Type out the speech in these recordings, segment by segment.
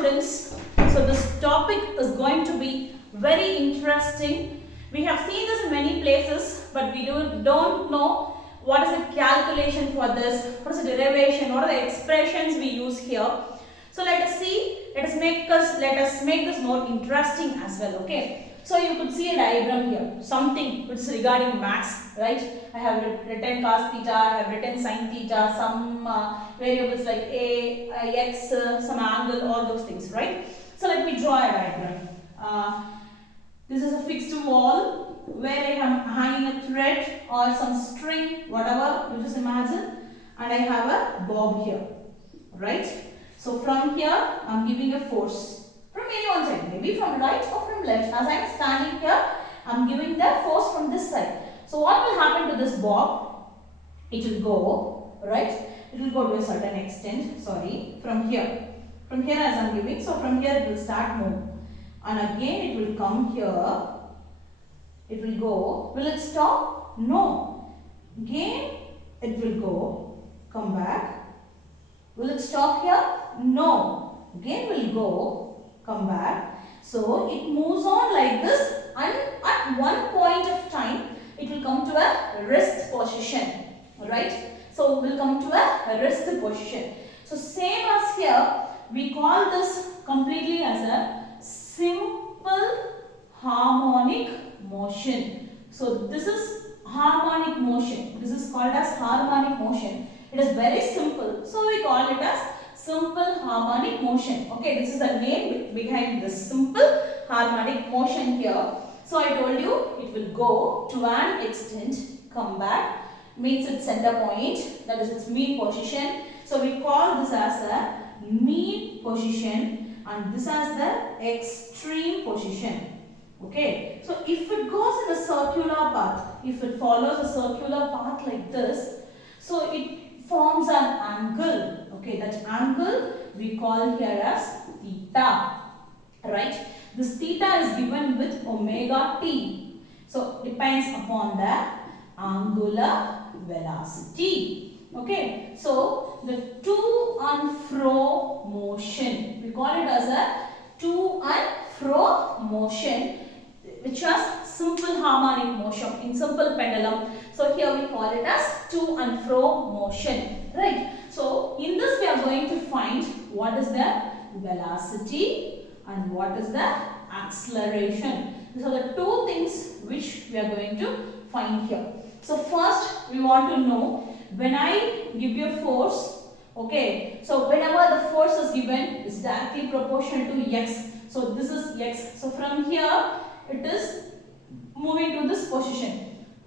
students, so this topic is going to be very interesting. We have seen this in many places, but we don't know what is the calculation for this, what is the derivation, what are the expressions we use here. So let us see, let us make this more interesting as well, okay. So you could see a diagram here, something which is regarding maths, right? I have written cos theta, I have written sin theta, some variables like a, x, some angle, all those things, right? So let me draw a diagram. This is a fixed wall where I am hanging a thread or some string, whatever you just imagine, and I have a bob here, right? So from here I am giving a force. From any one side, maybe from right or from left. As I am standing here, I am giving the force from this side. So what will happen to this bob? It will go, right? It will go to a certain extent, from here. From here as I am giving, so from here it will start move. And again it will come here. It will go. Will it stop? No. Again it will go, come back. Will it stop here? No. Again will go, come back. So it moves on like this, and at one point of time it will come to a rest position, right? So it will come to a rest position. So same as here, we call this completely as a simple harmonic motion. So this is harmonic motion. This is called as harmonic motion. It is very simple, so we call it as simple harmonic motion. Okay, this is the name behind this simple harmonic motion here. So I told you it will go to an extent, come back, meets its center point, that is its mean position. So we call this as a mean position and this as the extreme position. Okay, so if it goes in a circular path, if it follows a circular path like this, so it forms an angle. Okay, that angle we call here as theta, right? This theta is given with omega t. So depends upon the angular velocity. Okay, so the to and fro motion, we call it as a to and fro motion, which was simple harmonic motion in simple pendulum. So here we call it as to and fro motion, right? So in this we are going to find what is the velocity and what is the acceleration. These are the two things which we are going to find here. So first we want to know, when I give you a force, okay, so whenever the force is given is directly proportional to x. So this is x. So from here it is moving to this position.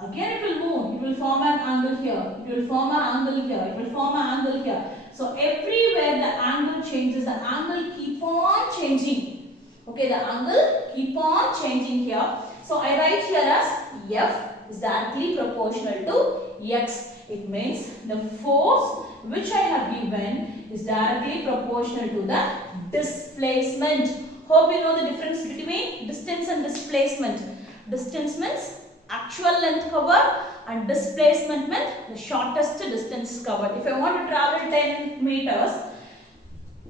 Again it will move, it will form an angle here, it will form an angle here, it will form an angle here. So everywhere the angle changes, the angle keep on changing. Okay, the angle keep on changing here. So I write here as F is directly proportional to x. It means the force which I have given is directly proportional to the displacement. Hope you know the difference between distance and displacement. Distance means actual length covered and displacement meant the shortest distance covered. If I want to travel 10 meters,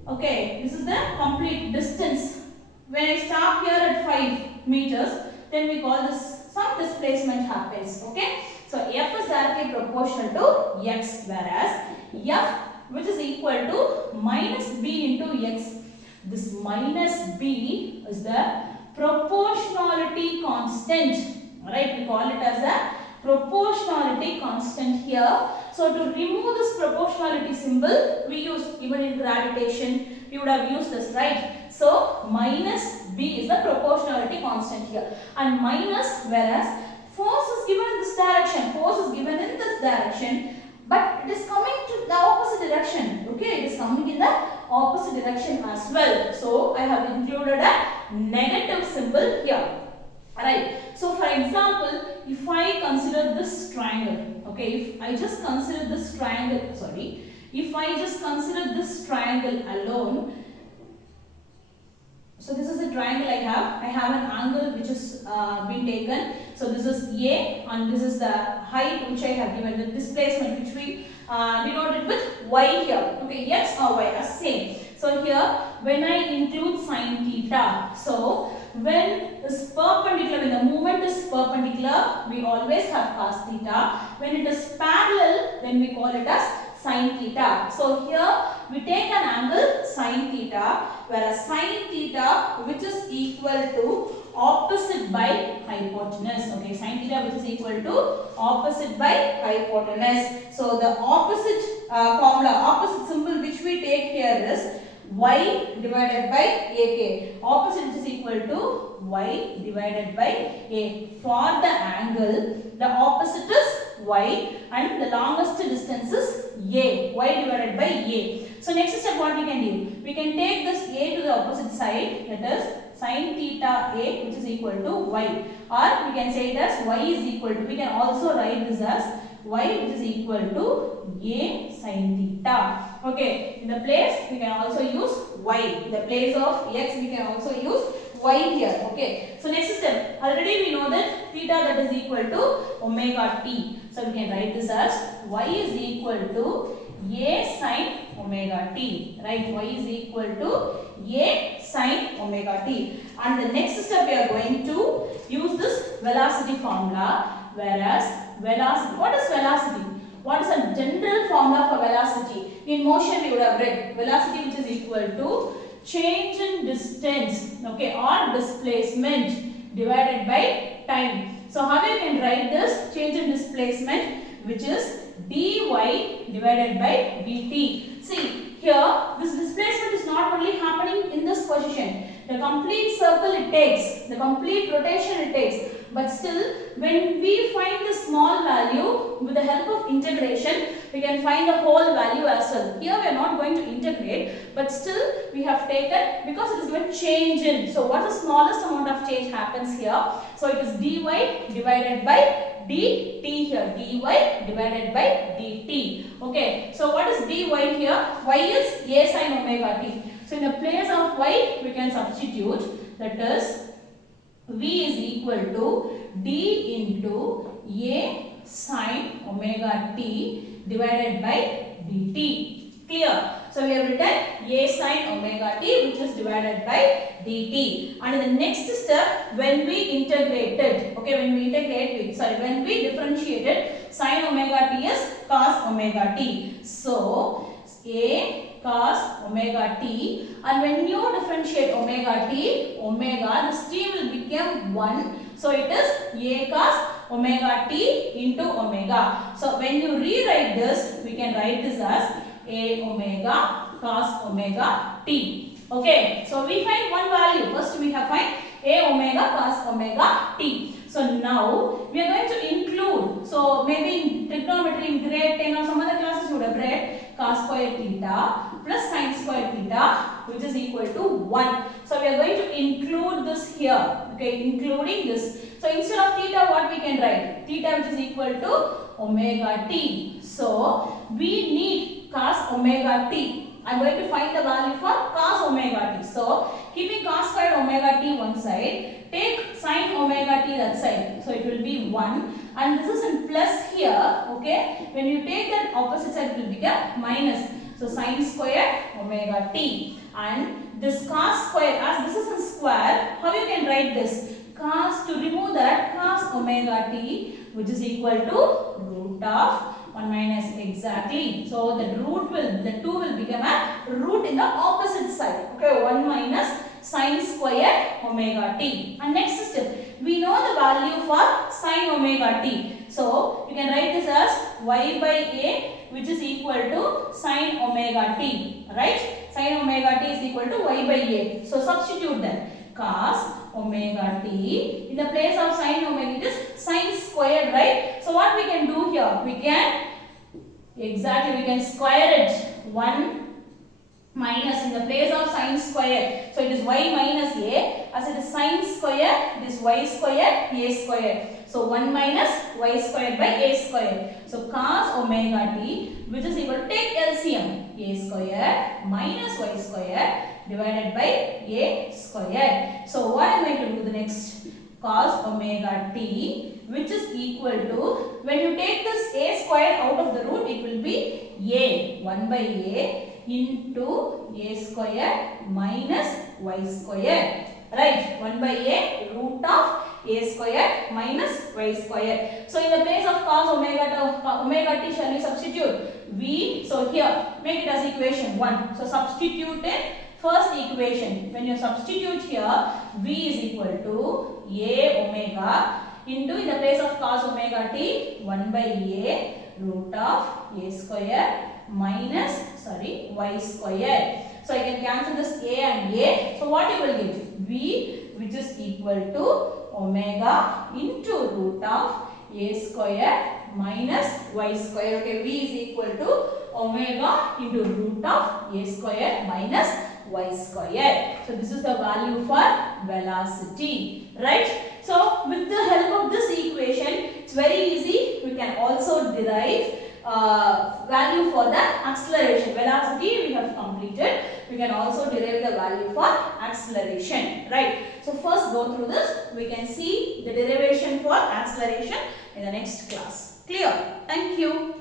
okay, this is the complete distance. When I stop here at 5 meters, then we call this some displacement happens. Okay, so F is directly proportional to x, whereas F, which is equal to minus b into x. This minus b is the proportionality constant. Right, we call it as a proportionality constant here. So to remove this proportionality symbol, we use, even in gravitation, we would have used this, right? So minus b is the proportionality constant here, and minus, whereas force is given in this direction, force is given in this direction, but it is coming to the opposite direction. Okay, it is coming in the opposite direction as well. So I have included a negative symbol here. Alright, so for example, if I consider this triangle, okay, if I just consider this triangle alone, so this is a triangle I have an angle which has been taken, so this is A and this is the height which I have given, the displacement which we denoted with y here, okay, x or y are same. So So here when I include sin theta, so when this perpendicular, when the movement is perpendicular, we always have cos theta. When it is parallel, then we call it as sin theta. So here we take an angle sin theta, whereas sin theta which is equal to opposite by hypotenuse. Okay, sin theta which is equal to opposite by hypotenuse. So the opposite formula, opposite symbol which we take here is y divided by ak. Opposite which is equal to y divided by a. For the angle, the opposite is y and the longest distance is a. Y divided by a. So next step what we can do? We can take this a to the opposite side, that is sin theta a which is equal to y, or we can say it as y is equal to, we can also write this as y which is equal to a sin theta. Okay, in the place we can also use y. In the place of x we can also use y here. Okay, so next step, already we know that theta that is equal to omega t. So we can write this as y is equal to a sin omega t, right? Y is equal to a sin omega t. And the next step we are going to use this velocity formula, whereas velocity, what is velocity? What is a general formula for velocity? In motion we would have read velocity which is equal to change in distance, okay, or displacement divided by time. So how you can write this change in displacement, which is dy divided by dt. See here, this displacement is not only happening in this position, the complete circle it takes, the complete rotation it takes, but still when we find the small value with the help of integration, we can find the whole value as well. Here we are not going to integrate, but still we have taken, because it is given change in. So what is the smallest amount of change happens here? So it is dy divided by dt here, dy divided by dt. Okay, so what is dy here? Y is a sin omega t. So in the place of y we can substitute, that is v is equal to d into a sin omega t divided by dt. Clear? So we have written a sin omega t which is divided by dt. And in the next step, when we integrated, okay, when we differentiated, sin omega t is cos omega t. So a cos omega t, and when you differentiate omega t, omega, this t will become 1. So it is a cos omega t into omega. So when you rewrite this, we can write this as a omega cos omega t. Okay, so we find one value. First we have find a omega cos omega t. So now we are going to include, so maybe in trigonometry in grade 10 or some other classes you would have read cos square theta plus sin square theta which is equal to 1. So we are going to include this here, okay, including this. So instead of theta what we can write? Theta which is equal to omega t. So we need cos omega t. I am going to find the value for cos omega t. So keeping cos squared omega t one side, take sin omega t that side. So it will be 1 and this is in plus here, okay. When you take that opposite side it will become minus. So sin square omega t, and this cos square, as this is in square, how you can write this? Cos, to remove that, cos omega t which is equal to root of 1 minus, exactly. So the root will, the 2 will become a root in the opposite side. Okay, 1 minus sin square omega t. And next step, we know the value for sin omega t. So you can write this as y by a which is equal to sin omega t. Right? Sin omega t is equal to y by a. So substitute that. Cos omega t, in the place of sin omega it is sin squared, right? So what we can do here? We can, exactly, we can square it. 1 minus, in the place of sin square, so it is y minus a, as it is sin square, it is y square, a square. So 1 minus y square by a square. So cos omega t which is equal to, take LCM, a square minus y square divided by a square. So what am I going to do the next? Cos omega t which is equal to, when you take this a square out of the root, it will be a, 1 by a into a square minus y square. Right, 1 by a root of a square minus y square. So in the place of cos omega t shall we substitute v? So here make it as equation 1. So substitute in first equation. When you substitute here, v is equal to a omega into, in the place of cos omega t, 1 by a root of a square minus y square. So I can cancel this a and a. So what you will get? V, which is equal to omega into root of a square minus y square. Okay, v is equal to omega into root of a square minus y square. So this is the value for velocity, right? So with the help of this equation, it's very easy. We can also derive value for the acceleration. Velocity we have completed. We can also derive the value for acceleration, right? So first go through this. We can see the derivation for acceleration in the next class. Clear? Thank you.